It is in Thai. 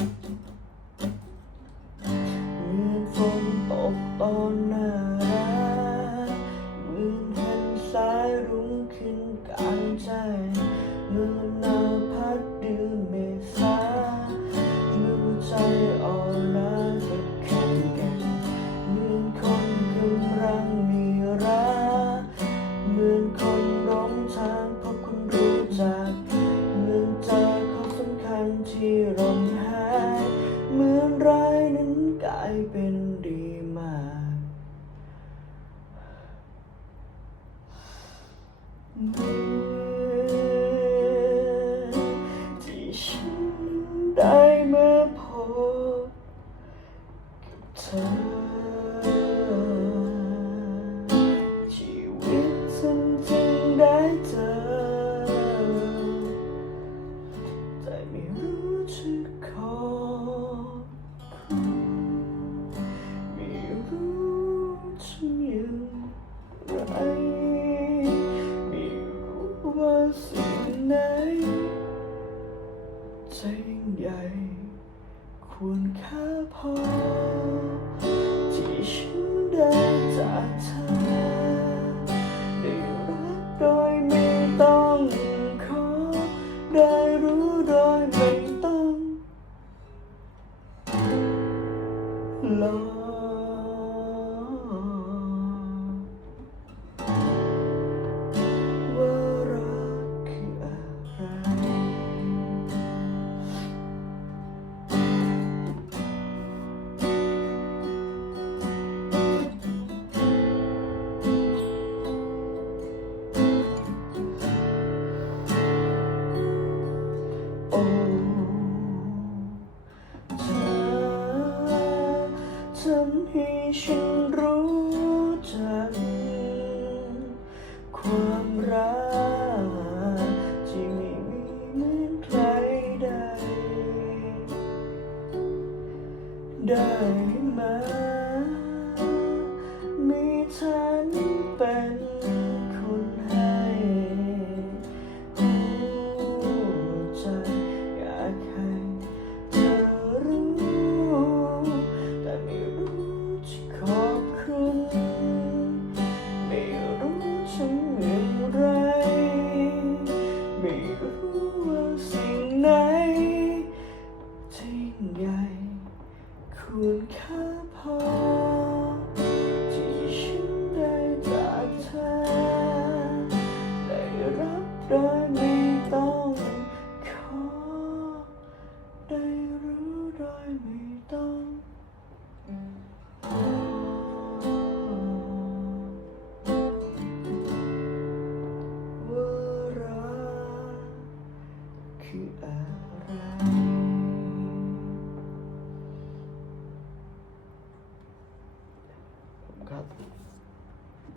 เหมือนฝนตกตอนหน้าร้านเหมือนเห็นสายรุ้งขึ้นกลางใจเมื่อนหน้าพัดเดือนเมษาเมื่อใจอ่อน เธอชีวิตฉันจึงได้เจอ แต่ไม่รู้จะขอคุณไม่รู้ทำอย่างไรไม่รู้ว่าสิ่งไหนใจใหญ่ ควรค่าพอ ที่ฉันได้จากเธอได้รักโดยไม่ต้องขอ ได้รู้โดยไม่ต้องรอ ได้ไหมมีฉัน ต้องขอได้รู้ได้ไม่ต้อง